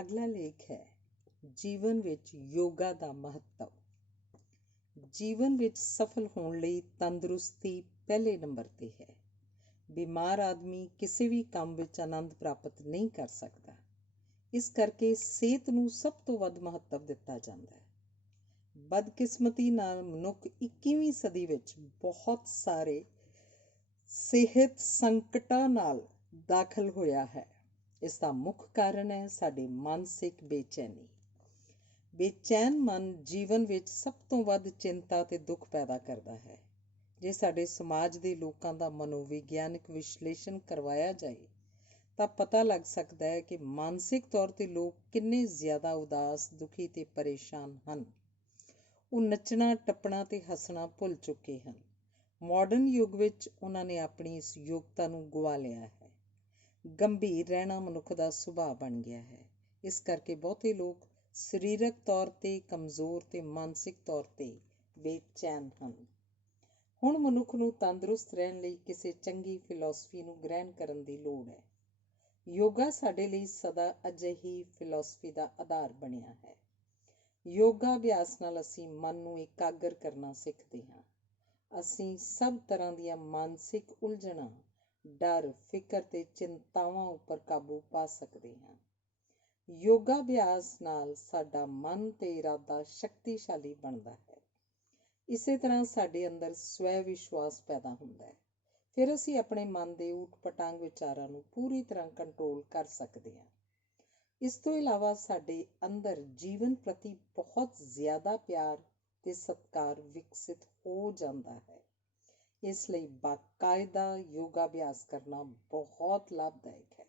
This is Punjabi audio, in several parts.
ਅਗਲਾ ਲੇਖ ਹੈ ਜੀਵਨ ਵਿੱਚ ਯੋਗਾ ਦਾ ਮਹੱਤਵ। ਜੀਵਨ ਵਿੱਚ ਸਫਲ ਹੋਣ ਲਈ ਤੰਦਰੁਸਤੀ ਪਹਿਲੇ ਨੰਬਰ 'ਤੇ ਹੈ। ਬਿਮਾਰ ਆਦਮੀ ਕਿਸੇ ਵੀ ਕੰਮ ਵਿੱਚ ਆਨੰਦ ਪ੍ਰਾਪਤ ਨਹੀਂ ਕਰ ਸਕਦਾ। ਇਸ ਕਰਕੇ ਸਿਹਤ ਨੂੰ ਸਭ ਤੋਂ ਵੱਧ ਮਹੱਤਵ ਦਿੱਤਾ ਜਾਂਦਾ ਹੈ। ਬਦਕਿਸਮਤੀ ਨਾਲ ਮਨੁੱਖ 21ਵੀਂ ਸਦੀ ਵਿੱਚ ਬਹੁਤ ਸਾਰੇ ਸਿਹਤ ਸੰਕਟਾਂ ਨਾਲ ਦਾਖਲ ਹੋਇਆ ਹੈ। ਇਸ ਦਾ ਮੁੱਖ ਕਾਰਨ ਹੈ ਸਾਡੀ ਮਾਨਸਿਕ ਬੇਚੈਨੀ। ਬੇਚੈਨ ਮਨ ਜੀਵਨ ਵਿੱਚ ਸਭ ਤੋਂ ਵੱਧ ਚਿੰਤਾ ਅਤੇ ਦੁੱਖ ਪੈਦਾ ਕਰਦਾ ਹੈ। ਜੇ ਸਾਡੇ ਸਮਾਜ ਦੇ ਲੋਕਾਂ ਦਾ ਮਨੋਵਿਗਿਆਨਕ ਵਿਸ਼ਲੇਸ਼ਣ ਕਰਵਾਇਆ ਜਾਏ ਤਾਂ ਪਤਾ ਲੱਗ ਸਕਦਾ ਹੈ ਕਿ ਮਾਨਸਿਕ ਤੌਰ 'ਤੇ ਲੋਕ ਕਿੰਨੇ ਜ਼ਿਆਦਾ ਉਦਾਸ, ਦੁਖੀ ਅਤੇ ਪਰੇਸ਼ਾਨ ਹਨ। ਉਹ ਨੱਚਣਾ, ਟੱਪਣਾ ਅਤੇ ਹੱਸਣਾ ਭੁੱਲ ਚੁੱਕੇ ਹਨ। ਮਾਡਰਨ ਯੁੱਗ ਵਿੱਚ ਉਹਨਾਂ ਨੇ ਆਪਣੀ ਇਸ ਯੋਗਤਾ ਨੂੰ ਗੁਆ ਲਿਆ ਹੈ। ਗੰਭੀਰ ਰਹਿਣਾ ਮਨੁੱਖ ਦਾ ਸੁਭਾਅ ਬਣ ਗਿਆ ਹੈ। ਇਸ ਕਰਕੇ ਬਹੁਤੇ ਲੋਕ ਸਰੀਰਕ ਤੌਰ 'ਤੇ ਕਮਜ਼ੋਰ ਅਤੇ ਮਾਨਸਿਕ ਤੌਰ 'ਤੇ ਬੇਚੈਨ ਹਨ। ਹੁਣ ਮਨੁੱਖ ਨੂੰ ਤੰਦਰੁਸਤ ਰਹਿਣ ਲਈ ਕਿਸੇ ਚੰਗੀ ਫਿਲਾਸਫੀ ਨੂੰ ਗ੍ਰਹਿਣ ਕਰਨ ਦੀ ਲੋੜ ਹੈ। ਯੋਗਾ ਸਾਡੇ ਲਈ ਸਦਾ ਅਜਿਹੀ ਫਿਲਾਸਫੀ ਦਾ ਆਧਾਰ ਬਣਿਆ ਹੈ। ਯੋਗਾ ਅਭਿਆਸ ਨਾਲ ਅਸੀਂ ਮਨ ਨੂੰ ਇਕਾਗਰ ਕਰਨਾ ਸਿੱਖਦੇ ਹਾਂ। ਅਸੀਂ ਸਭ ਤਰ੍ਹਾਂ ਦੀਆਂ ਮਾਨਸਿਕ ਉਲਝਣਾਂ, ਡਰ, ਫਿਕਰ ਅਤੇ ਚਿੰਤਾਵਾਂ ਉੱਪਰ ਕਾਬੂ ਪਾ ਸਕਦੇ ਹਾਂ। ਯੋਗਾ ਅਭਿਆਸ ਨਾਲ ਸਾਡਾ ਮਨ ਅਤੇ ਇਰਾਦਾ ਸ਼ਕਤੀਸ਼ਾਲੀ ਬਣਦਾ ਹੈ। ਇਸੇ ਤਰ੍ਹਾਂ ਸਾਡੇ ਅੰਦਰ ਸਵੈ ਵਿਸ਼ਵਾਸ ਪੈਦਾ ਹੁੰਦਾ ਹੈ। ਫਿਰ ਅਸੀਂ ਆਪਣੇ ਮਨ ਦੇ ਊਟ-ਪਟਾਂਗ ਵਿਚਾਰਾਂ ਨੂੰ ਪੂਰੀ ਤਰ੍ਹਾਂ ਕੰਟਰੋਲ ਕਰ ਸਕਦੇ ਹਾਂ। ਇਸ ਤੋਂ ਇਲਾਵਾ ਸਾਡੇ ਅੰਦਰ ਜੀਵਨ ਪ੍ਰਤੀ ਬਹੁਤ ਜ਼ਿਆਦਾ ਪਿਆਰ ਅਤੇ ਸਤਿਕਾਰ ਵਿਕਸਿਤ ਹੋ ਜਾਂਦਾ ਹੈ। ਇਸ ਲਈ ਬਾਕਾਇਦਾ ਯੋਗਾ ਅਭਿਆਸ ਕਰਨਾ ਬਹੁਤ ਲਾਭਦਾਇਕ ਹੈ।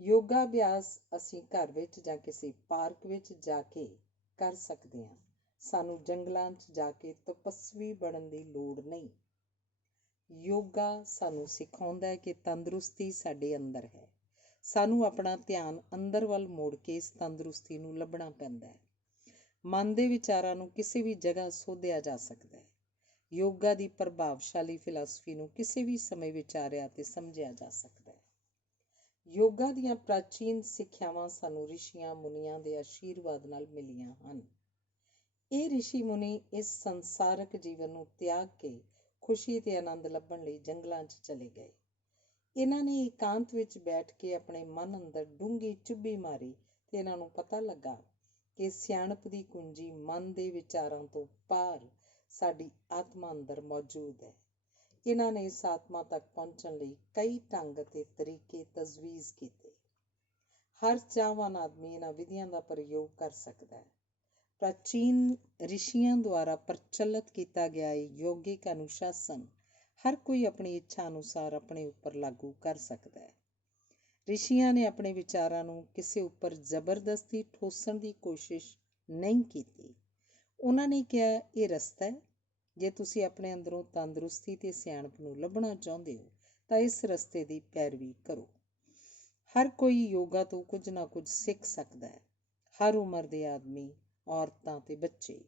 ਯੋਗਾ ਅਭਿਆਸ ਅਸੀਂ ਘਰ ਵਿੱਚ ਜਾਂ ਕਿਸੇ ਪਾਰਕ ਵਿੱਚ ਜਾ ਕੇ ਕਰ ਸਕਦੇ ਹਾਂ। ਸਾਨੂੰ ਜੰਗਲਾਂ 'ਚ ਜਾ ਕੇ ਤਪੱਸਵੀ ਬਣਨ ਦੀ ਲੋੜ ਨਹੀਂ। ਯੋਗਾ ਸਾਨੂੰ ਸਿਖਾਉਂਦਾ ਹੈ ਕਿ ਤੰਦਰੁਸਤੀ ਸਾਡੇ ਅੰਦਰ ਹੈ। ਸਾਨੂੰ ਆਪਣਾ ਧਿਆਨ ਅੰਦਰ ਵੱਲ ਮੋੜ ਕੇ ਇਸ ਤੰਦਰੁਸਤੀ ਨੂੰ ਲੱਭਣਾ ਪੈਂਦਾ ਹੈ। ਮਨ ਦੇ ਵਿਚਾਰਾਂ ਨੂੰ ਕਿਸੇ ਵੀ ਜਗ੍ਹਾ ਸੋਧਿਆ ਜਾ ਸਕਦਾ ਹੈ। ਯੋਗਾ ਦੀ ਪ੍ਰਭਾਵਸ਼ਾਲੀ ਫਿਲਾਸਫੀ ਨੂੰ ਕਿਸੇ ਵੀ ਸਮੇਂ ਵਿਚਾਰਿਆ ਅਤੇ ਸਮਝਿਆ ਜਾ ਸਕਦਾ ਹੈ। ਯੋਗਾ ਦੀਆਂ ਪ੍ਰਾਚੀਨ ਸਿੱਖਿਆਵਾਂ ਸਾਨੂੰ ਰਿਸ਼ੀਆਂ ਮੁਨੀਆਂ ਦੇ ਆਸ਼ੀਰਵਾਦ ਨਾਲ ਮਿਲੀਆਂ ਹਨ। ਇਹ ਰਿਸ਼ੀ ਮੁਨੀ ਇਸ ਸੰਸਾਰਕ ਜੀਵਨ ਨੂੰ ਤਿਆਗ ਕੇ ਖੁਸ਼ੀ ਅਤੇ ਆਨੰਦ ਲੱਭਣ ਲਈ ਜੰਗਲਾਂ 'ਚ ਚਲੇ ਗਏ। ਇਹਨਾਂ ਨੇ ਇਕਾਂਤ ਵਿੱਚ ਬੈਠ ਕੇ ਆਪਣੇ ਮਨ ਅੰਦਰ ਡੂੰਘੀ ਚੁੱਭੀ ਮਾਰੀ ਅਤੇ ਇਹਨਾਂ ਨੂੰ ਪਤਾ ਲੱਗਾ ਕਿ ਸਿਆਣਪ ਦੀ ਕੁੰਜੀ ਮਨ ਦੇ ਵਿਚਾਰਾਂ ਤੋਂ ਪਾਰ ਸਾਡੀ ਆਤਮਾ ਅੰਦਰ ਮੌਜੂਦ ਹੈ। ਇਹਨਾਂ ਨੇ ਇਸ ਆਤਮਾ ਤੱਕ ਪਹੁੰਚਣ ਲਈ ਕਈ ਢੰਗ ਅਤੇ ਤਰੀਕੇ ਤਜਵੀਜ਼ ਕੀਤੇ। ਹਰ ਚਾਹਵਾਨ ਆਦਮੀ ਇਹਨਾਂ ਵਿਧੀਆਂ ਦਾ ਪ੍ਰਯੋਗ ਕਰ ਸਕਦਾ ਹੈ। ਪ੍ਰਾਚੀਨ ਰਿਸ਼ੀਆਂ ਦੁਆਰਾ ਪ੍ਰਚਲਿਤ ਕੀਤਾ ਗਿਆ ਇਹ ਯੋਗਿਕ ਅਨੁਸ਼ਾਸਨ ਹਰ ਕੋਈ ਆਪਣੀ ਇੱਛਾ ਅਨੁਸਾਰ ਆਪਣੇ ਉੱਪਰ ਲਾਗੂ ਕਰ ਸਕਦਾ ਹੈ। ਰਿਸ਼ੀਆਂ ਨੇ ਆਪਣੇ ਵਿਚਾਰਾਂ ਨੂੰ ਕਿਸੇ ਉੱਪਰ ਜ਼ਬਰਦਸਤੀ ਠੋਸਣ ਦੀ ਕੋਸ਼ਿਸ਼ ਨਹੀਂ ਕੀਤੀ। ਉਹਨਾਂ ਨੇ ਕਿਹਾ, ਇਹ ਰਸਤਾ ਹੈ। ਜੇ ਤੁਸੀਂ ਆਪਣੇ ਅੰਦਰੋਂ ਤੰਦਰੁਸਤੀ ਅਤੇ ਸਿਆਣਪ ਨੂੰ ਲੱਭਣਾ ਚਾਹੁੰਦੇ ਹੋ ਤਾਂ ਇਸ ਰਸਤੇ ਦੀ ਪੈਰਵੀ ਕਰੋ। ਹਰ ਕੋਈ ਯੋਗਾ ਤੋਂ ਕੁਝ ਨਾ ਕੁਝ ਸਿੱਖ ਸਕਦਾ ਹੈ। ਹਰ ਉਮਰ ਦੇ ਆਦਮੀ, ਔਰਤਾਂ ਅਤੇ ਬੱਚੇ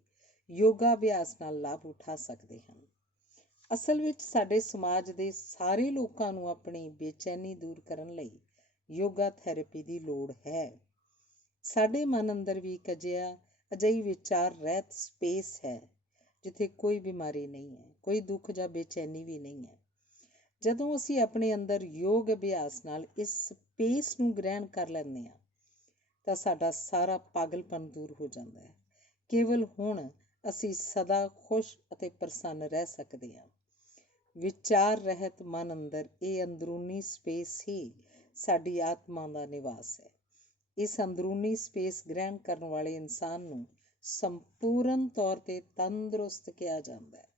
ਯੋਗਾ ਅਭਿਆਸ ਨਾਲ ਲਾਭ ਉਠਾ ਸਕਦੇ ਹਨ। ਅਸਲ ਵਿੱਚ ਸਾਡੇ ਸਮਾਜ ਦੇ ਸਾਰੇ ਲੋਕਾਂ ਨੂੰ ਆਪਣੀ ਬੇਚੈਨੀ ਦੂਰ ਕਰਨ ਲਈ ਯੋਗਾ ਥੈਰੇਪੀ ਦੀ ਲੋੜ ਹੈ। ਸਾਡੇ ਮਨ ਅੰਦਰ ਵੀ ਇੱਕ ਅਜਿਹੀ ਵਿਚਾਰ ਰਹਿਤ ਸਪੇਸ ਹੈ ਜਿੱਥੇ ਕੋਈ ਬਿਮਾਰੀ ਨਹੀਂ ਹੈ, ਕੋਈ ਦੁੱਖ ਜਾਂ ਬੇਚੈਨੀ ਵੀ ਨਹੀਂ ਹੈ। ਜਦੋਂ ਅਸੀਂ ਆਪਣੇ ਅੰਦਰ ਯੋਗ ਅਭਿਆਸ ਨਾਲ ਇਸ ਸਪੇਸ ਨੂੰ ਗ੍ਰਹਿਣ ਕਰ ਲੈਂਦੇ ਹਾਂ ਤਾਂ ਸਾਡਾ ਸਾਰਾ ਪਾਗਲਪਨ ਦੂਰ ਹੋ ਜਾਂਦਾ ਹੈ। ਕੇਵਲ ਹੁਣ ਅਸੀਂ ਸਦਾ ਖੁਸ਼ ਅਤੇ ਪ੍ਰਸੰਨ ਰਹਿ ਸਕਦੇ ਹਾਂ। ਵਿਚਾਰ ਰਹਿਤ ਮਨ ਅੰਦਰ ਇਹ ਅੰਦਰੂਨੀ ਸਪੇਸ ਹੀ ਸਾਡੀ ਆਤਮਾ ਦਾ ਨਿਵਾਸ ਹੈ। ਇਸ ਅੰਦਰੂਨੀ ਸਪੇਸ ਗ੍ਰਹਿਣ ਕਰਨ ਵਾਲੇ ਇਨਸਾਨ ਨੂੰ ਸੰਪੂਰਨ ਤੌਰ 'ਤੇ ਤੰਦਰੁਸਤ ਕਿਹਾ ਜਾਂਦਾ ਹੈ।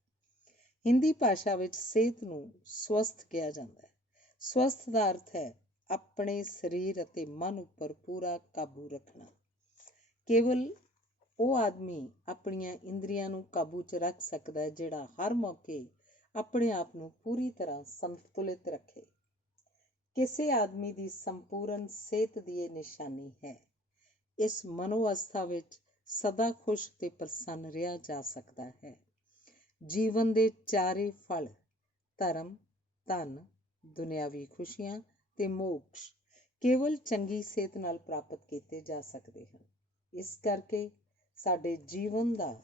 ਹਿੰਦੀ ਭਾਸ਼ਾ ਵਿੱਚ ਸਿਹਤ ਨੂੰ ਸਵਸਥ ਕਿਹਾ ਜਾਂਦਾ ਹੈ। ਸਵਸਥ ਦਾ ਅਰਥ ਹੈ ਆਪਣੇ ਸਰੀਰ ਅਤੇ ਮਨ ਉੱਪਰ ਪੂਰਾ ਕਾਬੂ ਰੱਖਣਾ। ਕੇਵਲ ਉਹ ਆਦਮੀ ਆਪਣੀਆਂ ਇੰਦਰੀਆਂ ਨੂੰ ਕਾਬੂ 'ਚ ਰੱਖ ਸਕਦਾ ਹੈ ਜਿਹੜਾ ਹਰ ਮੌਕੇ ਆਪਣੇ ਆਪ ਨੂੰ ਪੂਰੀ ਤਰ੍ਹਾਂ ਸੰਤੁਲਿਤ ਰੱਖੇ। ਕਿਸੇ ਆਦਮੀ ਦੀ ਸੰਪੂਰਨ ਸਿਹਤ ਦੀ ਇਹ ਨਿਸ਼ਾਨੀ ਹੈ। ਇਸ ਮਨੋਅਵਸਥਾ ਵਿੱਚ ਸਦਾ ਖੁਸ਼ ਅਤੇ ਪ੍ਰਸੰਨ ਰਿਹਾ ਜਾ ਸਕਦਾ ਹੈ। ਜੀਵਨ ਦੇ ਚਾਰੇ ਫਲ, ਧਰਮ, ਧਨ, ਦੁਨਿਆਵੀ ਖੁਸ਼ੀਆਂ ਅਤੇ ਮੋਕਸ਼ ਕੇਵਲ ਚੰਗੀ ਸਿਹਤ ਨਾਲ ਪ੍ਰਾਪਤ ਕੀਤੇ ਜਾ ਸਕਦੇ ਹਨ। ਇਸ ਕਰਕੇ ਸਾਡੇ ਜੀਵਨ ਦਾ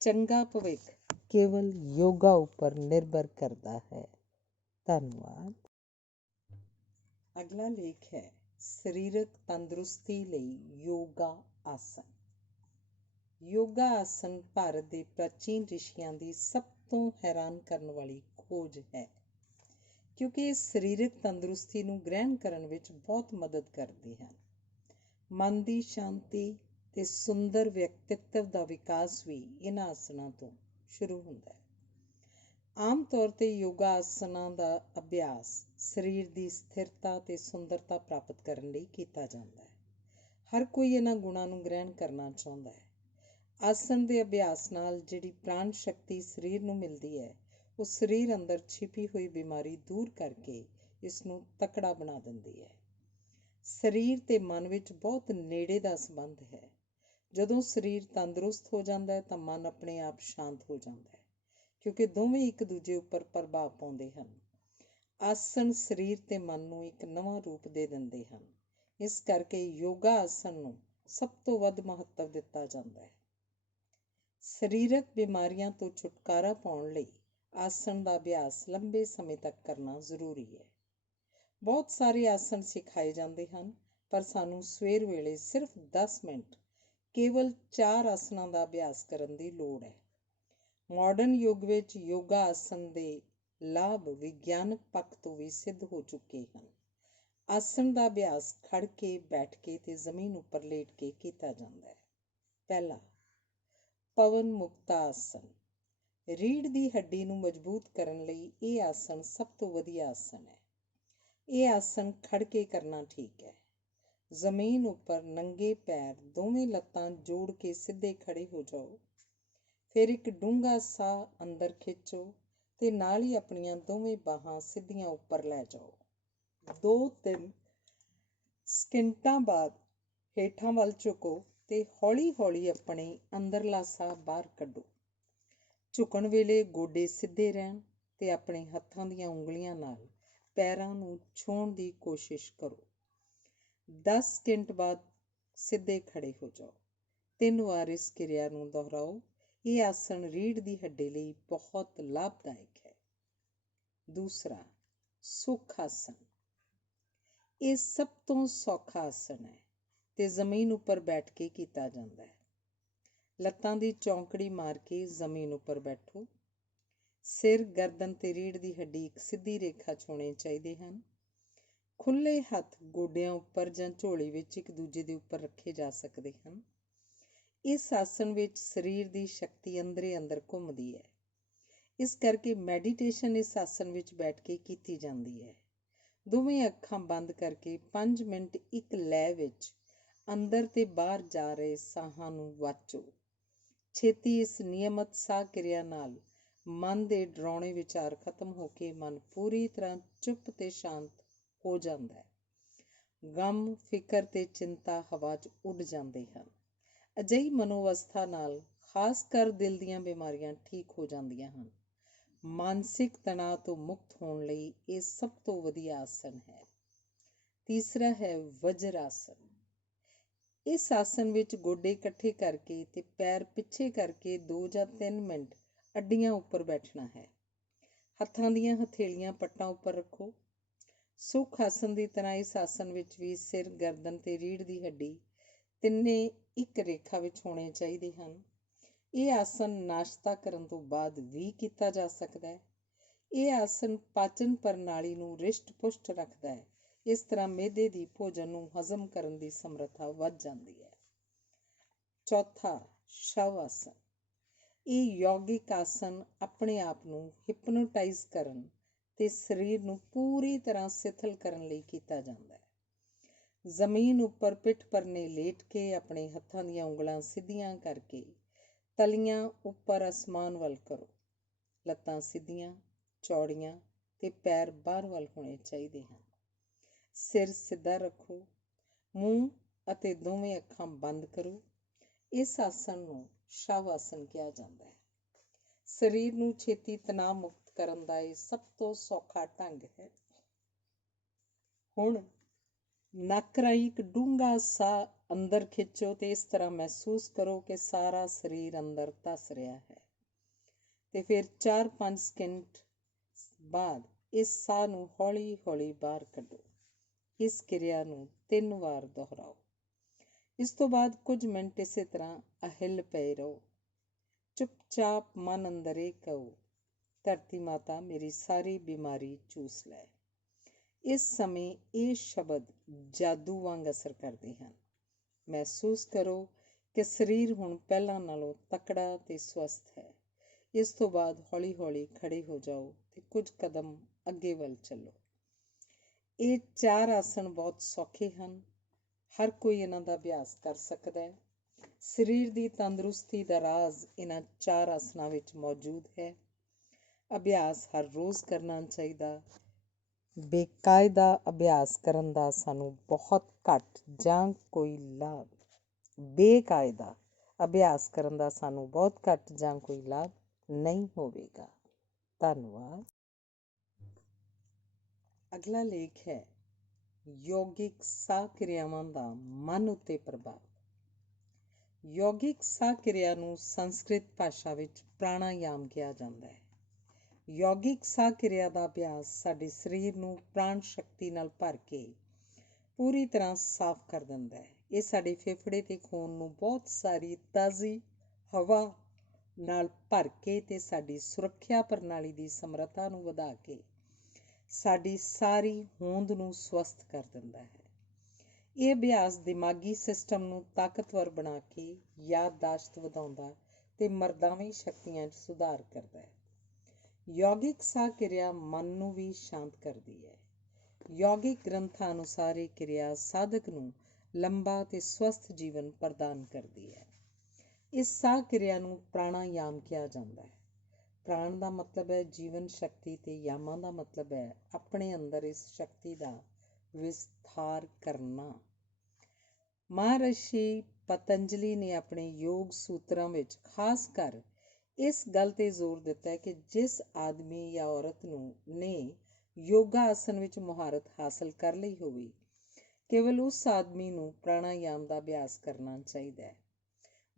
ਚੰਗਾ ਭਵਿੱਖ ਕੇਵਲ ਯੋਗਾ ਉੱਪਰ ਨਿਰਭਰ ਕਰਦਾ ਹੈ। ਧੰਨਵਾਦ। ਅਗਲਾ ਲੇਖ ਹੈ ਸਰੀਰਕ ਤੰਦਰੁਸਤੀ ਲਈ ਯੋਗਾ ਆਸਨ। ਯੋਗਾ ਆਸਨ ਭਾਰਤ ਦੇ ਪ੍ਰਾਚੀਨ ਰਿਸ਼ੀਆਂ ਦੀ ਸਭ ਤੋਂ ਹੈਰਾਨ ਕਰਨ ਵਾਲੀ ਖੋਜ ਹੈ, ਕਿਉਂਕਿ ਇਹ ਸਰੀਰਕ ਤੰਦਰੁਸਤੀ ਨੂੰ ਗ੍ਰਹਿਣ ਕਰਨ ਵਿੱਚ ਬਹੁਤ ਮਦਦ ਕਰਦੇ ਹਨ। ਮਨ ਦੀ ਸ਼ਾਂਤੀ ਤੇ ਸੁੰਦਰ ਵਿਅਕਤਿਤਵ ਦਾ ਵਿਕਾਸ ਵੀ ਇਹਨਾਂ ਆਸਣਾਂ ਤੋਂ ਸ਼ੁਰੂ ਹੁੰਦਾ ਹੈ। ਆਮ ਤੌਰ 'ਤੇ ਯੋਗਾ ਆਸਣਾਂ ਦਾ ਅਭਿਆਸ ਸਰੀਰ ਦੀ ਸਥਿਰਤਾ ਤੇ ਸੁੰਦਰਤਾ ਪ੍ਰਾਪਤ ਕਰਨ ਲਈ ਕੀਤਾ ਜਾਂਦਾ ਹੈ। ਹਰ ਕੋਈ ਇਹਨਾਂ ਗੁਣਾਂ ਨੂੰ ਗ੍ਰਹਿਣ ਕਰਨਾ ਚਾਹੁੰਦਾ ਹੈ। ਆਸਣ ਦੇ ਅਭਿਆਸ ਨਾਲ ਜਿਹੜੀ ਪ੍ਰਾਣ ਸ਼ਕਤੀ ਸਰੀਰ ਨੂੰ ਮਿਲਦੀ ਹੈ, ਉਹ ਸਰੀਰ ਅੰਦਰ ਛਿਪੀ ਹੋਈ ਬਿਮਾਰੀ ਦੂਰ ਕਰਕੇ ਇਸ ਨੂੰ ਤਕੜਾ ਬਣਾ ਦਿੰਦੀ ਹੈ। ਸਰੀਰ ਤੇ ਮਨ ਵਿੱਚ ਬਹੁਤ ਨੇੜੇ ਦਾ ਸੰਬੰਧ ਹੈ। ਜਦੋਂ ਸਰੀਰ ਤੰਦਰੁਸਤ ਹੋ ਜਾਂਦਾ ਹੈ ਤਾਂ ਮਨ ਆਪਣੇ ਆਪ ਸ਼ਾਂਤ ਹੋ ਜਾਂਦਾ ਹੈ, ਕਿਉਂਕਿ ਦੋਵੇਂ ਇੱਕ ਦੂਜੇ ਉੱਪਰ ਪ੍ਰਭਾਵ ਪਾਉਂਦੇ ਹਨ। ਆਸਣ ਸਰੀਰ ਤੇ ਮਨ ਨੂੰ ਇੱਕ ਨਵਾਂ ਰੂਪ ਦੇ ਦਿੰਦੇ ਹਨ। ਇਸ ਕਰਕੇ ਯੋਗਾ ਆਸਣ ਨੂੰ ਸਭ ਤੋਂ ਵੱਧ ਮਹੱਤਵ ਦਿੱਤਾ ਜਾਂਦਾ ਹੈ। ਸਰੀਰਕ ਬਿਮਾਰੀਆਂ ਤੋਂ ਛੁਟਕਾਰਾ ਪਾਉਣ ਲਈ ਆਸਣ ਦਾ ਅਭਿਆਸ ਲੰਬੇ ਸਮੇਂ ਤੱਕ ਕਰਨਾ ਜ਼ਰੂਰੀ ਹੈ। ਬਹੁਤ ਸਾਰੇ ਆਸਣ ਸਿਖਾਏ ਜਾਂਦੇ ਹਨ, ਪਰ ਸਾਨੂੰ ਸਵੇਰ ਵੇਲੇ ਸਿਰਫ 10 ਮਿੰਟ ਕੇਵਲ 4 ਆਸਣਾਂ ਦਾ ਅਭਿਆਸ ਕਰਨ ਦੀ ਲੋੜ ਹੈ। ਮਾਡਰਨ ਯੁੱਗ ਵਿੱਚ ਯੋਗਾ ਆਸਣ ਦੇ ਲਾਭ ਵਿਗਿਆਨਕ ਪੱਖ ਤੋਂ ਵੀ ਸਿੱਧ ਹੋ ਚੁੱਕੇ ਹਨ। ਆਸਣ ਦਾ ਅਭਿਆਸ ਖੜ ਕੇ, ਬੈਠ ਕੇ ਤੇ ਜ਼ਮੀਨ ਉੱਪਰ ਲੇਟ ਕੇ ਕੀਤਾ ਜਾਂਦਾ ਹੈ। ਪਹਿਲਾ, ਪਵਨ ਮੁਕਤਾ ਆਸਣ। ਰੀੜ੍ਹ ਦੀ ਹੱਡੀ ਨੂੰ ਮਜ਼ਬੂਤ ਕਰਨ ਲਈ ਇਹ ਆਸਣ ਸਭ ਤੋਂ ਵਧੀਆ ਆਸਣ ਹੈ। ਇਹ ਆਸਣ ਖੜ ਕੇ ਕਰਨਾ ਠੀਕ ਹੈ। ਜ਼ਮੀਨ ਉੱਪਰ ਨੰਗੇ ਪੈਰ, ਦੋਵੇਂ ਲੱਤਾਂ ਜੋੜ ਕੇ ਸਿੱਧੇ ਖੜੇ ਹੋ ਜਾਓ। ਫਿਰ ਇੱਕ ਡੂੰਘਾ ਸਾਹ ਅੰਦਰ ਖਿੱਚੋ ਤੇ ਨਾਲ ਹੀ ਆਪਣੀਆਂ ਦੋਵੇਂ ਬਾਹਾਂ ਸਿੱਧੀਆਂ ਉੱਪਰ ਲੈ ਜਾਓ। 2-3 ਸਕਿੰਟਾਂ ਬਾਅਦ ਹੇਠਾਂ ਵੱਲ ਝੁਕੋ ਤੇ ਹੌਲੀ-ਹੌਲੀ ਆਪਣੇ ਅੰਦਰਲਾ ਸਾਹ ਬਾਹਰ ਕੱਢੋ। ਝੁਕਣ ਵੇਲੇ ਗੋਡੇ ਸਿੱਧੇ ਰਹਿਣ ਤੇ ਆਪਣੇ ਹੱਥਾਂ ਦੀਆਂ ਉਂਗਲੀਆਂ ਨਾਲ ਪੈਰਾਂ ਨੂੰ ਛੂਹਣ ਦੀ ਕੋਸ਼ਿਸ਼ ਕਰੋ। 10 ਸਕਿੰਟ ਬਾਅਦ ਸਿੱਧੇ ਖੜੇ ਹੋ ਜਾਓ। 3 ਵਾਰ ਇਸ ਕਿਰਿਆ ਨੂੰ ਦੁਹਰਾਓ। ਇਹ ਆਸਣ ਰੀੜ੍ਹ ਦੀ ਹੱਡੀ ਲਈ ਬਹੁਤ ਲਾਭਦਾਇਕ ਹੈ। ਦੂਸਰਾ, ਸੁਖ ਆਸਣ। ਇਹ ਸਭ ਤੋਂ ਸੌਖਾ ਆਸਣ ਹੈ ਤੇ ਜ਼ਮੀਨ ਉੱਪਰ ਬੈਠ ਕੇ ਕੀਤਾ ਜਾਂਦਾ ਹੈ। ਲੱਤਾਂ ਦੀ ਚੌਂਕੜੀ ਮਾਰ ਕੇ ਜ਼ਮੀਨ ਉੱਪਰ ਬੈਠੋ। ਸਿਰ, ਗਰਦਨ ਤੇ ਰੀੜ੍ਹ ਦੀ ਹੱਡੀ ਇੱਕ ਸਿੱਧੀ ਰੇਖਾ 'ਚ ਹੋਣੇ ਚਾਹੀਦੇ ਹਨ। ਖੁੱਲ੍ਹੇ ਹੱਥ ਗੋਡਿਆਂ ਉੱਪਰ ਜਾਂ ਝੋਲੀ ਵਿੱਚ ਇੱਕ ਦੂਜੇ ਦੇ ਉੱਪਰ ਰੱਖੇ ਜਾ ਸਕਦੇ ਹਨ। ਇਸ ਆਸਣ ਵਿੱਚ ਸਰੀਰ ਦੀ ਸ਼ਕਤੀ ਅੰਦਰੇ ਅੰਦਰ ਘੁੰਮਦੀ ਹੈ। ਇਸ ਕਰਕੇ ਮੈਡੀਟੇਸ਼ਨ ਇਸ ਆਸਣ ਵਿੱਚ ਬੈਠ ਕੇ ਕੀਤੀ ਜਾਂਦੀ ਹੈ। ਦੋਵੇਂ ਅੱਖਾਂ ਬੰਦ ਕਰਕੇ 5 ਮਿੰਟ ਇੱਕ ਲੈਅ ਵਿੱਚ ਅੰਦਰ ਤੇ ਬਾਹਰ ਜਾ ਰਹੇ ਸਾਹਾਂ ਨੂੰ ਵਾਚੋ। ਛੇਤੀ ਇਸ ਨਿਯਮਤ ਸਾਹ ਕਿਰਿਆ ਨਾਲ ਮਨ ਦੇ ਡਰਾਉਣੇ ਵਿਚਾਰ ਖਤਮ ਹੋ ਕੇ ਮਨ ਪੂਰੀ ਤਰ੍ਹਾਂ ਚੁੱਪ ਤੇ ਸ਼ਾਂਤ ਹੋ ਜਾਂਦਾ ਹੈ। ਗਮ, ਫਿਕਰ ਤੇ ਚਿੰਤਾ ਹਵਾ 'ਚ ਉੱਡ ਜਾਂਦੇ ਹਨ। ਅਜਿਹੀ ਮਨੋਅਵਸਥਾ ਨਾਲ ਖਾਸ ਕਰ ਦਿਲ ਦੀਆਂ ਬਿਮਾਰੀਆਂ ਠੀਕ ਹੋ ਜਾਂਦੀਆਂ ਹਨ। ਮਾਨਸਿਕ ਤਣਾਅ ਤੋਂ ਮੁਕਤ ਹੋਣ ਲਈ ਇਹ ਸਭ ਤੋਂ ਵਧੀਆ ਆਸਣ ਹੈ। ਤੀਸਰਾ ਹੈ ਵਜਰ ਆਸਣ। ਇਸ ਆਸਣ ਵਿੱਚ ਗੋਡੇ ਇਕੱਠੇ ਕਰਕੇ ਤੇ ਪੈਰ ਪਿੱਛੇ ਕਰਕੇ 2 ਜਾਂ 3 ਮਿੰਟ ਅੱਡੀਆਂ ਉੱਪਰ ਬੈਠਣਾ ਹੈ। ਹੱਥਾਂ ਦੀਆਂ ਹਥੇਲੀਆਂ ਪੱਟਾਂ ਉੱਪਰ ਰੱਖੋ। ਸੁਖ ਆਸਣ ਦੀ ਤਰ੍ਹਾਂ ਇਸ ਆਸਣ ਵਿੱਚ ਵੀ ਸਿਰ, ਗਰਦਨ ਤੇ ਰੀੜ੍ਹ ਦੀ ਹੱਡੀ ਤਿੰਨੇ ਇੱਕ ਰੇਖਾ ਵਿੱਚ ਹੋਣੇ ਚਾਹੀਦੇ ਹਨ। ਇਹ ਆਸਣ ਨਾਸ਼ਤਾ ਕਰਨ ਤੋਂ ਬਾਅਦ ਵੀ ਕੀਤਾ ਜਾ ਸਕਦਾ ਹੈ। ਇਹ ਆਸਣ ਪਾਚਨ ਪ੍ਰਣਾਲੀ ਨੂੰ ਰਿਸ਼ਟ-ਪੁਸ਼ਟ ਰੱਖਦਾ ਹੈ। ਇਸ ਤਰ੍ਹਾਂ ਮਿਹਦੇ ਦੀ ਭੋਜਨ ਨੂੰ ਹਜ਼ਮ ਕਰਨ ਦੀ ਸਮਰੱਥਾ ਵੱਧ ਜਾਂਦੀ ਹੈ। ਚੌਥਾ, ਸ਼ਵ ਆਸਣ। ਇਹ ਯੋਗਿਕ ਆਸਣ ਆਪਣੇ ਆਪ ਨੂੰ ਹਿਪਨੋਟਾਈਜ਼ ਕਰਨ ਤੇ ਸਰੀਰ ਨੂੰ ਪੂਰੀ ਤਰ੍ਹਾਂ ਸਿਥਲ ਕਰਨ ਲਈ ਕੀਤਾ ਜਾਂਦਾ ਹੈ। ਜ਼ਮੀਨ ਉੱਪਰ ਪਿੱਠ ਪਰਨੇ ਲੇਟ ਕੇ ਆਪਣੇ ਹੱਥਾਂ ਦੀਆਂ ਉਂਗਲਾਂ ਸਿੱਧੀਆਂ ਕਰਕੇ ਤਲੀਆਂ ਉੱਪਰ ਅਸਮਾਨ ਵੱਲ ਕਰੋ। ਲੱਤਾਂ ਸਿੱਧੀਆਂ, ਚੌੜੀਆਂ ਤੇ ਪੈਰ ਬਾਹਰ ਵੱਲ ਹੋਣੇ ਚਾਹੀਦੇ ਹਨ। ਸਿਰ ਸਿੱਧਾ ਰੱਖੋ। ਮੂੰਹ ਅਤੇ ਦੋਵੇਂ ਅੱਖਾਂ ਬੰਦ ਕਰੋ। ਇਸ ਆਸਣ ਨੂੰ ਸ਼ਵ ਆਸਣ ਕਿਹਾ ਜਾਂਦਾ ਹੈ। ਸਰੀਰ ਨੂੰ ਛੇਤੀ ਤਣਾਅ ਮੁਕਤ ਕਰਨ ਦਾ ਇਹ ਸਭ ਤੋਂ ਸੌਖਾ ਢੰਗ ਹੈ। ਹੁਣ ਨੱਕ ਰਾਹੀਂ ਇੱਕ ਡੂੰਘਾ ਸਾਹ ਅੰਦਰ ਖਿੱਚੋ ਤੇ ਇਸ ਤਰ੍ਹਾਂ ਮਹਿਸੂਸ ਕਰੋ ਕਿ ਸਾਰਾ ਸਰੀਰ ਅੰਦਰ ਧੱਸ ਰਿਹਾ ਹੈ। ਤੇ ਫਿਰ 4-5 ਸਕਿੰਟ ਬਾਅਦ ਇਸ ਸਾਹ ਨੂੰ ਹੌਲੀ ਹੌਲੀ ਬਾਹਰ ਕੱਢੋ। ਇਸ ਕਿਰਿਆ ਨੂੰ 3 ਵਾਰ ਦੁਹਰਾਓ। ਇਸ ਤੋਂ ਬਾਅਦ ਕੁਝ ਮਿੰਟ ਇਸੇ ਤਰ੍ਹਾਂ ਅਹਿੱਲ ਪਏ ਰਹੋ। ਚੁੱਪਚਾਪ ਮਨ ਅੰਦਰ ਇਹ ਕਹੋ, ਧਰਤੀ ਮਾਤਾ ਮੇਰੀ ਸਾਰੀ ਬਿਮਾਰੀ ਚੂਸ ਲੈ। ਇਸ ਸਮੇਂ ਇਹ ਸ਼ਬਦ ਜਾਦੂ ਵਾਂਗ ਅਸਰ ਕਰਦੇ ਹਨ। ਮਹਿਸੂਸ ਕਰੋ ਕਿ ਸਰੀਰ ਹੁਣ ਪਹਿਲਾਂ ਨਾਲੋਂ ਤਕੜਾ ਤੇ ਸਵਸਥ ਹੈ। ਇਸ ਤੋਂ ਬਾਅਦ ਹੌਲੀ ਹੌਲੀ ਖੜੇ ਹੋ ਜਾਓ ਤੇ ਕੁਝ ਕਦਮ ਅੱਗੇ ਵੱਲ ਚੱਲੋ। ਇਹ 4 ਆਸਣ ਬਹੁਤ ਸੌਖੇ ਹਨ। ਹਰ ਕੋਈ ਇਹਨਾਂ ਦਾ ਅਭਿਆਸ ਕਰ ਸਕਦਾ ਹੈ। ਸਰੀਰ ਦੀ ਤੰਦਰੁਸਤੀ ਦਾ ਰਾਜ਼ ਇਹਨਾਂ 4 ਆਸਣਾਂ ਵਿੱਚ ਮੌਜੂਦ ਹੈ। ਅਭਿਆਸ ਹਰ ਰੋਜ਼ ਕਰਨਾ ਚਾਹੀਦਾ। ਬੇਕਾਇਦਾ ਅਭਿਆਸ ਕਰਨ ਦਾ ਸਾਨੂੰ ਬਹੁਤ ਘੱਟ ਜਾਂ ਕੋਈ ਲਾਭ ਬੇਕਾਇਦਾ ਅਭਿਆਸ ਕਰਨ ਦਾ ਸਾਨੂੰ ਬਹੁਤ ਘੱਟ ਜਾਂ ਕੋਈ ਲਾਭ ਨਹੀਂ ਹੋਵੇਗਾ। ਧੰਨਵਾਦ। ਅਗਲਾ ਲੇਖ ਹੈ ਯੋਗਿਕ ਸਾਹ ਕਿਰਿਆਵਾਂ ਦਾ ਮਨ ਉੱਤੇ ਪ੍ਰਭਾਵ। ਯੋਗਿਕ ਸਾਹ ਕਿਰਿਆ ਨੂੰ ਸੰਸਕ੍ਰਿਤ ਭਾਸ਼ਾ ਵਿੱਚ ਪ੍ਰਾਣਾਯਾਮ ਕਿਹਾ ਜਾਂਦਾ ਹੈ। ਯੋਗਿਕ ਸਾਹ ਕਿਰਿਆ ਦਾ ਅਭਿਆਸ ਸਾਡੇ ਸਰੀਰ ਨੂੰ ਪ੍ਰਾਣ ਸ਼ਕਤੀ ਨਾਲ ਭਰ ਕੇ ਪੂਰੀ ਤਰ੍ਹਾਂ ਸਾਫ਼ ਕਰ ਦਿੰਦਾ ਹੈ। ਇਹ ਸਾਡੇ ਫੇਫੜੇ ਤੇ ਖੂਨ ਨੂੰ ਬਹੁਤ ਸਾਰੀ ਤਾਜ਼ੀ ਹਵਾ ਨਾਲ ਭਰ ਕੇ ਤੇ ਸਾਡੀ ਸੁਰੱਖਿਆ ਪ੍ਰਣਾਲੀ ਦੀ ਸਮਰੱਥਾ ਨੂੰ ਵਧਾ ਕੇ ਸਾਡੀ ਸਾਰੀ ਹੋਂਦ ਨੂੰ ਸਵਸਥ ਕਰ ਦਿੰਦਾ ਹੈ। ਇਹ ਅਭਿਆਸ ਦਿਮਾਗੀ ਸਿਸਟਮ ਨੂੰ ਤਾਕਤਵਰ ਬਣਾ ਕੇ ਯਾਦਦਾਸ਼ਤ ਵਧਾਉਂਦਾ ਤੇ ਮਰਦਾਵੀ ਸ਼ਕਤੀਆਂ 'ਚ ਸੁਧਾਰ ਕਰਦਾ ਹੈ। ਯੋਗਿਕ ਸਾਹ ਕਿਰਿਆ ਮਨ ਨੂੰ ਵੀ ਸ਼ਾਂਤ ਕਰਦੀ ਹੈ। ਯੋਗਿਕ ਗ੍ਰੰਥਾਂ ਅਨੁਸਾਰ ਇਹ ਕਿਰਿਆ ਸਾਧਕ ਨੂੰ ਲੰਬਾ ਤੇ ਸਵਸਥ ਜੀਵਨ ਪ੍ਰਦਾਨ ਕਰਦੀ ਹੈ। ਇਸ ਸਾਹ ਕਿਰਿਆ ਨੂੰ ਪ੍ਰਾਣਾਯਾਮ ਕਿਹਾ ਜਾਂਦਾ ਹੈ। ਪ੍ਰਾਣ ਦਾ ਮਤਲਬ ਹੈ ਜੀਵਨ ਸ਼ਕਤੀ ਤੇ ਯਾਮਾਂ ਦਾ ਮਤਲਬ ਹੈ ਆਪਣੇ ਅੰਦਰ ਇਸ ਸ਼ਕਤੀ ਦਾ ਵਿਸਥਾਰ ਕਰਨਾ। ਮਹਾਰਿਸ਼ੀ ਪਤੰਜਲੀ ਨੇ ਆਪਣੇ ਯੋਗ ਸੂਤਰਾਂ ਵਿੱਚ ਖਾਸ ਕਰ ਇਸ ਗੱਲ 'ਤੇ ਜ਼ੋਰ ਦਿੱਤਾ ਹੈ ਕਿ ਜਿਸ ਆਦਮੀ ਜਾਂ ਔਰਤ ਨੇ ਯੋਗਾ ਆਸਨ ਵਿੱਚ ਮੁਹਾਰਤ ਹਾਸਲ ਕਰ ਲਈ ਹੋਵੇ, ਕੇਵਲ ਉਸ ਆਦਮੀ ਨੂੰ ਪ੍ਰਾਣਾਯਾਮ ਦਾ ਅਭਿਆਸ ਕਰਨਾ ਚਾਹੀਦਾ ਹੈ।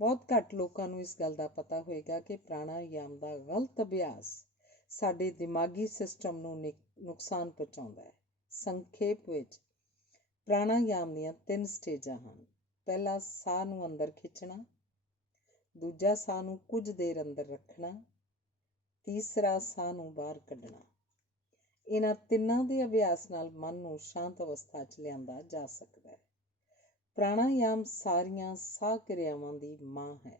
ਬਹੁਤ ਘੱਟ ਲੋਕਾਂ ਨੂੰ ਇਸ ਗੱਲ ਦਾ ਪਤਾ ਹੋਏਗਾ ਕਿ ਪ੍ਰਾਣਾਯਾਮ ਦਾ ਗਲਤ ਅਭਿਆਸ ਸਾਡੇ ਦਿਮਾਗੀ ਸਿਸਟਮ ਨੂੰ ਨੁਕਸਾਨ ਪਹੁੰਚਾਉਂਦਾ ਹੈ। ਸੰਖੇਪ ਵਿੱਚ ਪ੍ਰਾਣਾਯਾਮ ਦੀਆਂ 3 ਸਟੇਜਾਂ ਹਨ। ਪਹਿਲਾ, ਸਾਹ ਨੂੰ ਅੰਦਰ ਖਿੱਚਣਾ। ਦੂਜਾ, ਸਾਹ ਨੂੰ ਕੁਝ ਦੇਰ ਅੰਦਰ ਰੱਖਣਾ। ਤੀਸਰਾ, ਸਾਹ ਨੂੰ ਬਾਹਰ ਕੱਢਣਾ। ਇਹਨਾਂ ਤਿੰਨਾਂ ਦੇ ਅਭਿਆਸ ਨਾਲ ਮਨ ਨੂੰ ਸ਼ਾਂਤ ਅਵਸਥਾ 'ਚ ਲਿਆਂਦਾ ਜਾ ਸਕਦਾ ਹੈ। ਪ੍ਰਾਣਾਯਾਮ ਸਾਰੀਆਂ ਸਾਹ ਕਿਰਿਆਵਾਂ ਦੀ ਮਾਂ ਹੈ।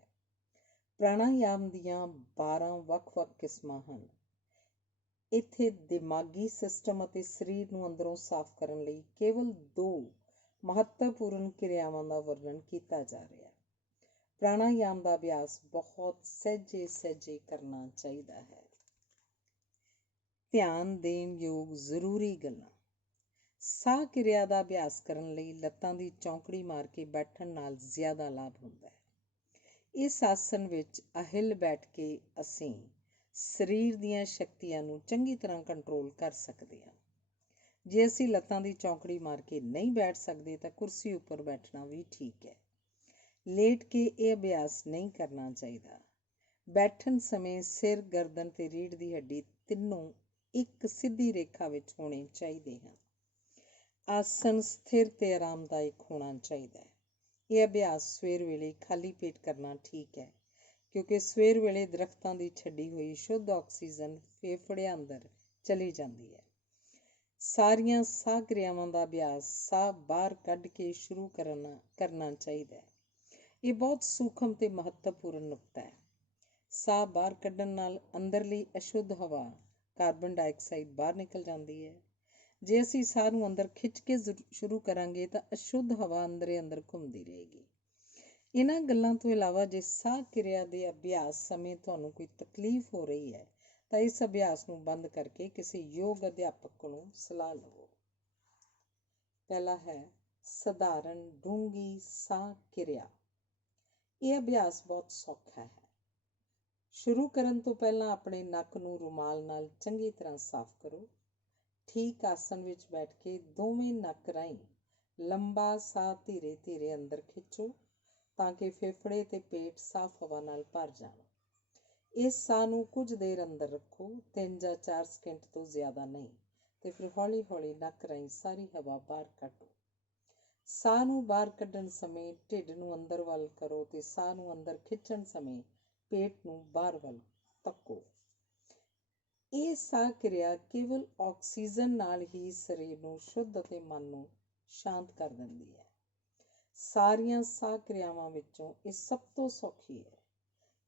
ਪ੍ਰਾਣਾਯਾਮ ਦੀਆਂ 12 ਵੱਖ-ਵੱਖ ਕਿਸਮਾਂ ਹਨ। ਇੱਥੇ ਦਿਮਾਗੀ ਸਿਸਟਮ ਅਤੇ ਸਰੀਰ ਨੂੰ ਅੰਦਰੋਂ ਸਾਫ਼ ਕਰਨ ਲਈ ਕੇਵਲ 2 ਮਹੱਤਵਪੂਰਨ ਕਿਰਿਆਵਾਂ ਦਾ ਵਰਣਨ ਕੀਤਾ ਜਾ ਰਿਹਾ ਹੈ। ਪ੍ਰਾਣਾਯਾਮ ਦਾ ਅਭਿਆਸ ਬਹੁਤ ਸਹਿਜੇ ਕਰਨਾ ਚਾਹੀਦਾ ਹੈ। ਧਿਆਨ ਦੇਣ ਯੋਗ ਜ਼ਰੂਰੀ ਗੱਲਾਂ। ਸਾਹ ਕਿਰਿਆ ਦਾ ਅਭਿਆਸ ਕਰਨ ਲਈ ਲੱਤਾਂ ਦੀ ਚੌਂਕੜੀ ਮਾਰ ਕੇ ਬੈਠਣ ਨਾਲ ਜ਼ਿਆਦਾ ਲਾਭ ਹੁੰਦਾ ਹੈ। ਇਸ ਆਸਨ ਵਿੱਚ ਅਹਿੱਲ ਬੈਠ ਕੇ ਅਸੀਂ ਸਰੀਰ ਦੀਆਂ ਸ਼ਕਤੀਆਂ ਨੂੰ ਚੰਗੀ ਤਰ੍ਹਾਂ ਕੰਟਰੋਲ ਕਰ ਸਕਦੇ ਹਾਂ। ਜੇ ਅਸੀਂ ਲੱਤਾਂ ਦੀ ਚੌਂਕੜੀ ਮਾਰ ਕੇ ਨਹੀਂ ਬੈਠ ਸਕਦੇ ਤਾਂ ਕੁਰਸੀ ਉੱਪਰ ਬੈਠਣਾ ਵੀ ਠੀਕ ਹੈ। ਲੇਟ ਕੇ ਇਹ ਅਭਿਆਸ ਨਹੀਂ ਕਰਨਾ ਚਾਹੀਦਾ। ਬੈਠਣ ਸਮੇਂ ਸਿਰ, ਗਰਦਨ ਤੇ ਰੀੜ੍ਹ ਦੀ ਹੱਡੀ ਤਿੰਨੋਂ ਇੱਕ ਸਿੱਧੀ ਰੇਖਾ ਵਿੱਚ ਹੋਣੇ ਚਾਹੀਦੇ ਹਨ। ਆਸਨ ਸਥਿਰ ਤੇ ਆਰਾਮਦਾਇਕ ਹੋਣਾ ਚਾਹੀਦਾ ਹੈ। ਇਹ ਅਭਿਆਸ ਸਵੇਰ ਵੇਲੇ ਖਾਲੀ ਪੇਟ ਕਰਨਾ ਠੀਕ ਹੈ, ਕਿਉਂਕਿ ਸਵੇਰ ਵੇਲੇ ਦਰਖਤਾਂ ਦੀ ਛੱਡੀ ਹੋਈ ਸ਼ੁੱਧ ਆਕਸੀਜਨ ਫੇਫੜਿਆਂ ਅੰਦਰ ਚਲੀ ਜਾਂਦੀ ਹੈ। ਸਾਰੀਆਂ ਸਾਹ ਕਿਰਿਆਵਾਂ ਦਾ ਅਭਿਆਸ ਸਾਹ ਬਾਹਰ ਕੱਢ ਕੇ ਸ਼ੁਰੂ ਕਰਨਾ ਚਾਹੀਦਾ ਹੈ। ਇਹ ਬਹੁਤ ਸੂਖਮ ਤੇ ਮਹੱਤਵਪੂਰਨ ਨੁਕਤਾ ਹੈ। ਸਾਹ ਬਾਹਰ ਕੱਢਣ ਨਾਲ ਅੰਦਰਲੀ ਅਸ਼ੁੱਧ ਹਵਾ, ਕਾਰਬਨ ਡਾਈਆਕਸਾਈਡ ਬਾਹਰ ਨਿਕਲ ਜਾਂਦੀ ਹੈ। ਜੇ ਅਸੀਂ ਸਾਹ ਨੂੰ ਅੰਦਰ ਖਿੱਚ ਕੇ ਸ਼ੁਰੂ ਕਰਾਂਗੇ ਤਾਂ ਅਸ਼ੁੱਧ ਹਵਾ ਅੰਦਰ ਘੁੰਮਦੀ ਰਹੇਗੀ। ਇਹਨਾਂ ਗੱਲਾਂ ਤੋਂ ਇਲਾਵਾ ਜੇ ਸਾਹ ਕਿਰਿਆ ਦੇ ਅਭਿਆਸ ਸਮੇਂ ਤੁਹਾਨੂੰ ਕੋਈ ਤਕਲੀਫ ਹੋ ਰਹੀ ਹੈ ਤਾਂ ਇਸ ਅਭਿਆਸ ਨੂੰ ਬੰਦ ਕਰਕੇ ਕਿਸੇ ਯੋਗ ਅਧਿਆਪਕ ਕੋਲੋਂ ਸਲਾਹ ਲਵੋ। ਪਹਿਲਾ ਹੈ ਸਧਾਰਨ ਡੂੰਘੀ ਸਾਹ ਕਿਰਿਆ। ਇਹ ਅਭਿਆਸ ਬਹੁਤ ਸੌਖਾ ਹੈ। ਸ਼ੁਰੂ ਕਰਨ ਤੋਂ ਪਹਿਲਾਂ ਆਪਣੇ ਨੱਕ ਨੂੰ ਰੁਮਾਲ ਨਾਲ ਚੰਗੀ ਤਰ੍ਹਾਂ ਸਾਫ਼ ਕਰੋ। ਠੀਕ ਆਸਨ ਵਿੱਚ ਬੈਠ ਕੇ ਦੋਵੇਂ ਨੱਕ ਰਾਹੀਂ ਲੰਬਾ ਸਾਹ ਧੀਰੇ ਧੀਰੇ ਅੰਦਰ ਖਿੱਚੋ ਤਾਂ ਕਿ ਫੇਫੜੇ ਤੇ ਪੇਟ ਸਾਫ਼ ਹਵਾ ਨਾਲ ਭਰ ਜਾਣ। ਇਸ ਸਾਹ ਨੂੰ ਕੁਝ ਦੇਰ ਅੰਦਰ ਰੱਖੋ, 3 ਜਾਂ 4 ਸਕਿੰਟ ਤੋਂ ਜ਼ਿਆਦਾ ਨਹੀਂ, ਤੇ ਫਿਰ ਹੌਲੀ ਹੌਲੀ ਨੱਕ ਰਾਹੀਂ ਸਾਰੀ ਹਵਾ ਬਾਹਰ ਕੱਢੋ। ਸਾਹ ਨੂੰ ਬਾਹਰ ਕੱਢਣ ਸਮੇਂ ਢਿੱਡ ਨੂੰ ਅੰਦਰ ਵੱਲ ਕਰੋ ਤੇ ਸਾਹ ਨੂੰ ਅੰਦਰ ਖਿੱਚਣ ਸਮੇਂ ਪੇਟ ਨੂੰ ਬਾਹਰ ਵੱਲ ਧੱਕੋ। ਇਹ ਸਾਹ ਕਿਰਿਆ ਕੇਵਲ ਆਕਸੀਜਨ ਨਾਲ ਹੀ ਸਰੀਰ ਨੂੰ ਸ਼ੁੱਧ ਅਤੇ ਮਨ ਨੂੰ ਸ਼ਾਂਤ ਕਰ ਦਿੰਦੀ ਹੈ। ਸਾਰੀਆਂ ਸਾਹ ਕਿਰਿਆਵਾਂ ਵਿੱਚੋਂ ਇਹ ਸਭ ਤੋਂ ਸੌਖੀ ਹੈ।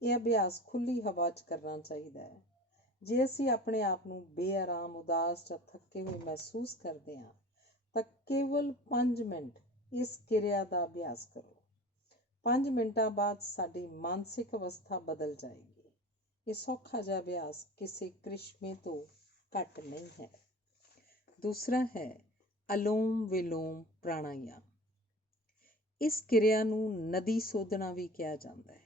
ਇਹ ਅਭਿਆਸ ਖੁੱਲ੍ਹੀ ਹਵਾ 'ਚ ਕਰਨਾ ਚਾਹੀਦਾ ਹੈ। ਜੇ ਅਸੀਂ ਆਪਣੇ ਆਪ ਨੂੰ ਬੇਆਰਾਮ, ਉਦਾਸ ਜਾਂ ਥੱਕੇ ਹੋਏ ਮਹਿਸੂਸ ਕਰਦੇ ਹਾਂ ਤਾਂ ਕੇਵਲ 5 ਮਿੰਟ ਇਸ ਕਿਰਿਆ ਦਾ ਅਭਿਆਸ ਕਰੋ। 5 ਮਿੰਟਾਂ ਬਾਅਦ ਸਾਡੀ ਮਾਨਸਿਕ ਅਵਸਥਾ ਬਦਲ ਜਾਏਗੀ। ਇਹ ਸੌਖਾ ਜਿਹਾ ਅਭਿਆਸ ਕਿਸੇ ਕ੍ਰਿਸ਼ਮੇ ਤੋਂ ਘੱਟ ਨਹੀਂ ਹੈ। ਦੂਸਰਾ ਹੈ ਅਲੋਮ ਵਿਲੋਮ ਪ੍ਰਾਣਾਯਾਮ। ਇਸ ਕਿਰਿਆ ਨੂੰ ਨਦੀ ਸੋਧਣਾ ਵੀ ਕਿਹਾ ਜਾਂਦਾ ਹੈ।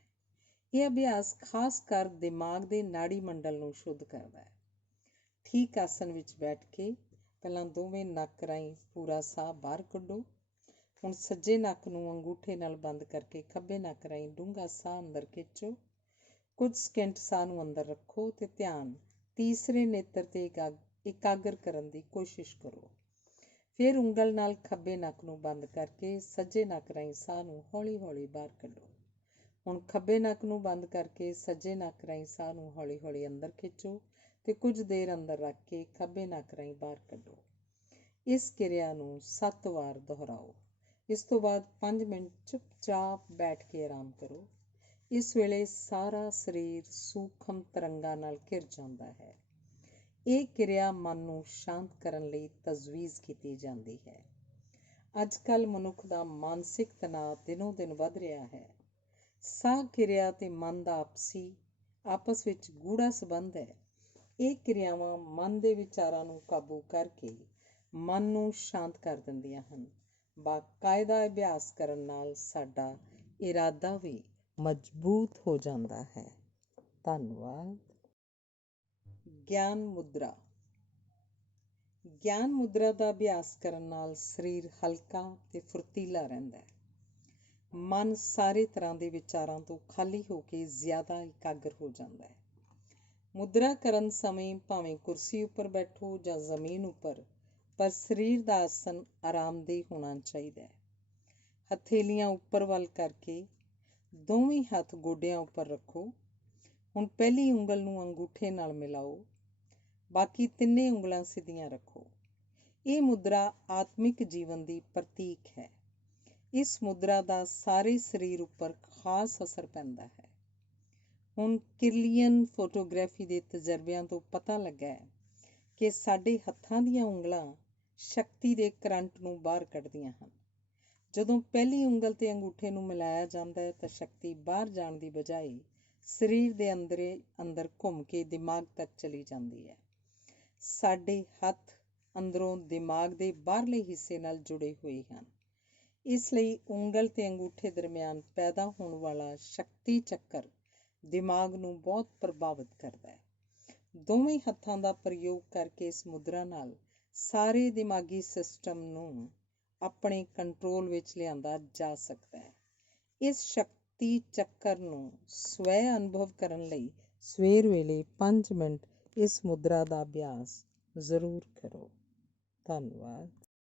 ਇਹ ਅਭਿਆਸ ਖਾਸ ਕਰ ਦਿਮਾਗ ਦੇ ਨਾੜੀ ਮੰਡਲ ਨੂੰ ਸ਼ੁੱਧ ਕਰਦਾ ਹੈ। ਠੀਕ ਆਸਨ ਵਿੱਚ ਬੈਠ ਕੇ ਪਹਿਲਾਂ ਦੋਵੇਂ ਨੱਕ ਰਾਹੀਂ ਪੂਰਾ ਸਾਹ ਬਾਹਰ ਕੱਢੋ। ਹੁਣ ਸੱਜੇ ਨੱਕ ਨੂੰ ਅੰਗੂਠੇ ਨਾਲ ਬੰਦ ਕਰਕੇ ਖੱਬੇ ਨੱਕ ਰਾਹੀਂ ਡੂੰਘਾ ਸਾਹ ਅੰਦਰ ਖਿੱਚੋ। ਕੁਝ ਸਕਿੰਟ ਸਾਹ ਨੂੰ ਅੰਦਰ ਰੱਖੋ ਤੇ ਧਿਆਨ ਤੀਸਰੇ ਨੇਤਰ 'ਤੇ ਇਕਾਗਰ ਕਰਨ ਦੀ ਕੋਸ਼ਿਸ਼ ਕਰੋ। ਫਿਰ ਉਂਗਲ ਨਾਲ ਖੱਬੇ ਨੱਕ ਨੂੰ ਬੰਦ ਕਰਕੇ ਸੱਜੇ ਨੱਕ ਰਾਹੀਂ ਸਾਹ ਨੂੰ ਹੌਲੀ ਹੌਲੀ ਬਾਹਰ ਕੱਢੋ। ਹੁਣ ਖੱਬੇ ਨੱਕ ਨੂੰ ਬੰਦ ਕਰਕੇ ਸੱਜੇ ਨੱਕ ਰਾਹੀਂ ਸਾਹ ਨੂੰ ਹੌਲੀ ਹੌਲੀ ਅੰਦਰ ਖਿੱਚੋ ਤੇ ਕੁਝ ਦੇਰ ਅੰਦਰ ਰੱਖ ਕੇ ਖੱਬੇ ਨੱਕ ਰਾਹੀਂ ਬਾਹਰ ਕੱਢੋ। ਇਸ ਕਿਰਿਆ ਨੂੰ 7 ਵਾਰ ਦੁਹਰਾਓ। ਇਸ ਤੋਂ ਬਾਅਦ 5 ਮਿੰਟ ਚੁੱਪਚਾਪ ਬੈਠ ਕੇ ਆਰਾਮ ਕਰੋ। ਇਸ ਵੇਲੇ ਸਾਰਾ ਸਰੀਰ ਸੂਖਮ ਤਰੰਗਾਂ ਨਾਲ ਘਿਰ ਜਾਂਦਾ ਹੈ। ਇਹ ਕਿਰਿਆ ਮਨ ਨੂੰ ਸ਼ਾਂਤ ਕਰਨ ਲਈ ਤਜਵੀਜ਼ ਕੀਤੀ ਜਾਂਦੀ ਹੈ। ਅੱਜ ਕੱਲ੍ਹ ਮਨੁੱਖ ਦਾ ਮਾਨਸਿਕ ਤਣਾਅ ਦਿਨੋਂ ਦਿਨ ਵੱਧ ਰਿਹਾ ਹੈ। ਸਾਹ ਕਿਰਿਆ ਤੇ ਮਨ ਦਾ ਆਪਸ ਵਿੱਚ ਗੂੜ੍ਹਾ ਸੰਬੰਧ ਹੈ। ਇਹ ਕਿਰਿਆਵਾਂ ਮਨ ਦੇ ਵਿਚਾਰਾਂ ਨੂੰ ਕਾਬੂ ਕਰਕੇ ਮਨ ਨੂੰ ਸ਼ਾਂਤ ਕਰ ਦਿੰਦੀਆਂ ਹਨ। ਬਾਕਾਇਦਾ ਅਭਿਆਸ ਕਰਨ ਨਾਲ ਸਾਡਾ ਇਰਾਦਾ ਵੀ ਮਜ਼ਬੂਤ ਹੋ ਜਾਂਦਾ ਹੈ। ਧੰਨਵਾਦ। ਗਿਆਨ ਮੁਦਰਾ। ਗਿਆਨ ਮੁਦਰਾ ਦਾ ਅਭਿਆਸ ਕਰਨ ਨਾਲ ਸਰੀਰ ਹਲਕਾ ਤੇ ਫੁਰਤੀਲਾ ਰਹਿੰਦਾ ਹੈ। ਮਨ ਸਾਰੇ ਤਰ੍ਹਾਂ ਦੇ ਵਿਚਾਰਾਂ ਤੋਂ ਖਾਲੀ ਹੋ ਕੇ ਜ਼ਿਆਦਾ ਇਕਾਗਰ ਹੋ ਜਾਂਦਾ ਹੈ। ਮੁਦਰਾ ਕਰਨ ਸਮੇਂ ਭਾਵੇਂ ਕੁਰਸੀ ਉੱਪਰ ਬੈਠੋ ਜਾਂ ਜ਼ਮੀਨ ਉੱਪਰ, ਪਰ ਸਰੀਰ ਦਾ ਆਸਨ ਆਰਾਮਦੇਹ ਹੋਣਾ ਚਾਹੀਦਾ ਹੈ। ਹਥੇਲੀਆਂ ਉੱਪਰ ਵੱਲ ਕਰਕੇ ਦੋਵੇਂ ਹੱਥ ਗੋਡਿਆਂ ਉੱਪਰ ਰੱਖੋ। ਹੁਣ ਪਹਿਲੀ ਉਂਗਲ ਨੂੰ ਅੰਗੂਠੇ ਨਾਲ ਮਿਲਾਓ, ਬਾਕੀ ਤਿੰਨੇ ਉਂਗਲਾਂ ਸਿੱਧੀਆਂ ਰੱਖੋ। ਇਹ ਮੁਦਰਾ ਆਤਮਿਕ ਜੀਵਨ ਦੀ ਪ੍ਰਤੀਕ ਹੈ। ਇਸ ਮੁਦਰਾ ਦਾ ਸਾਰੇ ਸਰੀਰ ਉੱਪਰ ਖਾਸ ਅਸਰ ਪੈਂਦਾ ਹੈ। ਹੁਣ ਕਿਰਲੀਅਨ ਫੋਟੋਗ੍ਰਾਫੀ ਦੇ ਤਜਰਬਿਆਂ ਤੋਂ ਪਤਾ ਲੱਗਾ ਹੈ ਕਿ ਸਾਡੇ ਹੱਥਾਂ ਦੀਆਂ ਉਂਗਲਾਂ ਸ਼ਕਤੀ ਦੇ ਕਰੰਟ ਨੂੰ ਬਾਹਰ ਕੱਢਦੀਆਂ ਹਨ। ਜਦੋਂ ਪਹਿਲੀ ਉਂਗਲ ਤੇ ਅੰਗੂਠੇ ਨੂੰ ਮਿਲਾਇਆ ਜਾਂਦਾ ਹੈ ਤਾਂ ਸ਼ਕਤੀ ਬਾਹਰ ਜਾਣ ਦੀ ਬਜਾਏ ਸਰੀਰ ਦੇ ਅੰਦਰ ਘੁੰਮ ਕੇ ਦਿਮਾਗ ਤੱਕ ਚਲੀ ਜਾਂਦੀ ਹੈ। ਸਾਡੇ ਹੱਥ ਅੰਦਰੋਂ ਦਿਮਾਗ ਦੇ ਬਾਹਰਲੇ ਹਿੱਸੇ ਨਾਲ ਜੁੜੇ ਹੋਏ ਹਨ। ਇਸ ਲਈ ਉਂਗਲ ਤੇ ਅੰਗੂਠੇ ਦਰਮਿਆਨ ਪੈਦਾ ਹੋਣ ਵਾਲਾ ਸ਼ਕਤੀ ਚੱਕਰ ਦਿਮਾਗ ਨੂੰ ਬਹੁਤ ਪ੍ਰਭਾਵਿਤ ਕਰਦਾ ਹੈ। ਦੋਵੇਂ ਹੱਥਾਂ ਦਾ ਪ੍ਰਯੋਗ ਕਰਕੇ ਇਸ ਮੁਦਰਾ ਨਾਲ ਸਾਰੇ ਦਿਮਾਗੀ ਸਿਸਟਮ ਨੂੰ ਆਪਣੇ ਕੰਟਰੋਲ ਵਿੱਚ ਲਿਆਂਦਾ ਜਾ ਸਕਦਾ ਹੈ। ਇਸ ਸ਼ਕਤੀ ਚੱਕਰ ਨੂੰ ਸਵੈ ਅਨੁਭਵ ਕਰਨ ਲਈ ਸਵੇਰ ਵੇਲੇ 5 ਮਿੰਟ ਇਸ ਮੁਦਰਾ ਦਾ ਅਭਿਆਸ ਜ਼ਰੂਰ ਕਰੋ। ਧੰਨਵਾਦ।